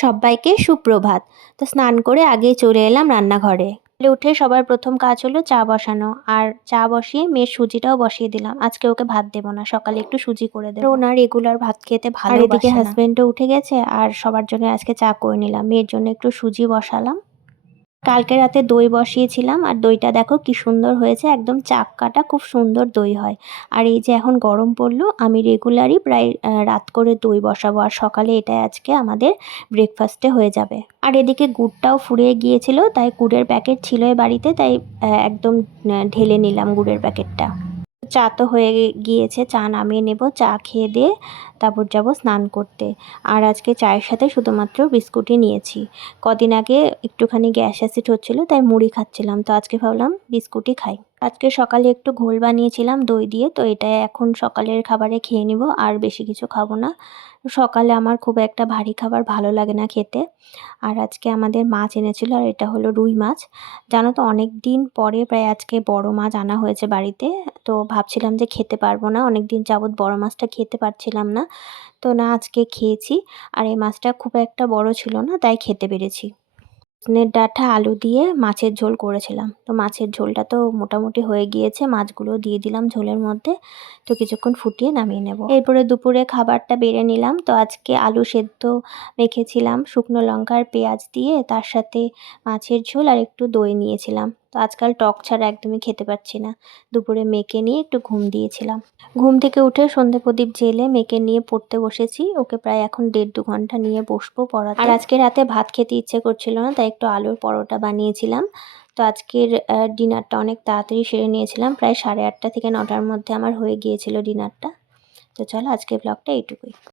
সবাইকে সুপ্রভাত। তো স্নান করে আগেই চলে এলাম রান্নাঘরে। উঠে সবার প্রথম কাজ হলো চা বসানো, আর চা বসিয়ে মেয়ের সুজিটাও বসিয়ে দিলাম। আজকে ওকে ভাত দেবো না, সকালে একটু সুজি করে দেবো। ও না রেগুলার ভাত খেতে ভালোবাসে না। আর এদিকে হাজবেন্ডও উঠে গেছে, আর সবার জন্য আজকে চা করে নিলাম। মেয়ের জন্য একটু সুজি বসালাম। কালকে রাতে দই বসিয়েছিলাম, আর দইটা দেখো কি সুন্দর হয়েছে, একদম চাক কাটা, খুব সুন্দর দই হয়। আর এই যে এখন গরম পড়লো, আমি রেগুলারই প্রায় রাত করে দই বসাবো, আর সকালে এটাই আজকে আমাদের ব্রেকফাস্টে হয়ে যাবে। আর এদিকে গুড়টাও ফুরিয়ে গিয়েছিল, তাই গুড়ের প্যাকেট ছিল এ বাড়িতে, তাই একদম ঢেলে নিলাম গুড়ের প্যাকেটটা। চা তো হয়ে গিয়েছে, চা নামিয়ে নেব। চা খেয়ে দিয়ে তারপর যাব স্নান করতে। আর আজকে চায়ের সাথে শুধুমাত্র বিস্কুটই নিয়েছি। কদিন আগে একটুখানি গ্যাস অ্যাসিড হচ্ছিলো, তাই মুড়ি খাচ্ছিলাম, তো আজকে ভাবলাম বিস্কুটই খাই। আজকে সকালে একটু ঘোল বানিয়েছিলাম দই দিয়ে, তো এটা এখন সকালের খাবারে খেয়ে নিব, আর বেশি কিছু খাবো না। সকালে আমার খুব একটা ভারী খাবার ভালো লাগে না খেতে। আর আজকে আমাদের মাছ এনেছিল, আর এটা হলো রুই মাছ। জানো তো অনেক দিন পরে প্রায় আজকে বড় মাছ আনা হয়েছে বাড়িতে। তো ভাবছিলাম যে খেতে পারবো না, অনেক দিন যাবৎ বড় মাছটা খেতে পারছিলাম না। তো না, আজকে খেয়েছি। আর এই মাছটা খুব একটা বড় ছিল না, তাই খেতে পেরেছি। সজনের ডাঁটা আলু দিয়ে মাছের ঝোল করেছিলাম, তো মাছের ঝোলটা তো মোটামুটি হয়ে গিয়েছে, মাছগুলো দিয়ে দিলাম ঝোলের মধ্যে। তো কিছুক্ষণ ফুটিয়ে নামিয়ে নেব। এরপরে দুপুরে খাবারটা বেড়ে নিলাম। তো আজকে আলু সেদ্ধ মেখেছিলাম শুকনো লঙ্কা আর পেঁয়াজ দিয়ে, তার সাথে মাছের ঝোল আর একটু দই নিয়েছিলাম। তো আজকাল টক ছাড়া একদমই খেতে পাচ্ছি না। দুপুরে মেয়েকে নিয়ে একটু ঘুম দিয়েছিলাম। ঘুম থেকে উঠে সন্ধে প্রদীপ জেলে মেয়েকে নিয়ে পড়তে বসেছি। ওকে প্রায় এখন 1.5-2 ঘন্টা নিয়ে বসবো পড়াতে। আর আজকে রাতে ভাত খেতে ইচ্ছে করছিল না, তাই একটু আলুর পরোটা বানিয়েছিলাম। তো আজকের ডিনারটা অনেক তাড়াতাড়ি সেরে নিয়েছিলাম, প্রায় 8:30 থেকে 9টার মধ্যে আমার হয়ে গিয়েছিল ডিনারটা। তো চলো, আজকের ব্লগটা এইটুকুই।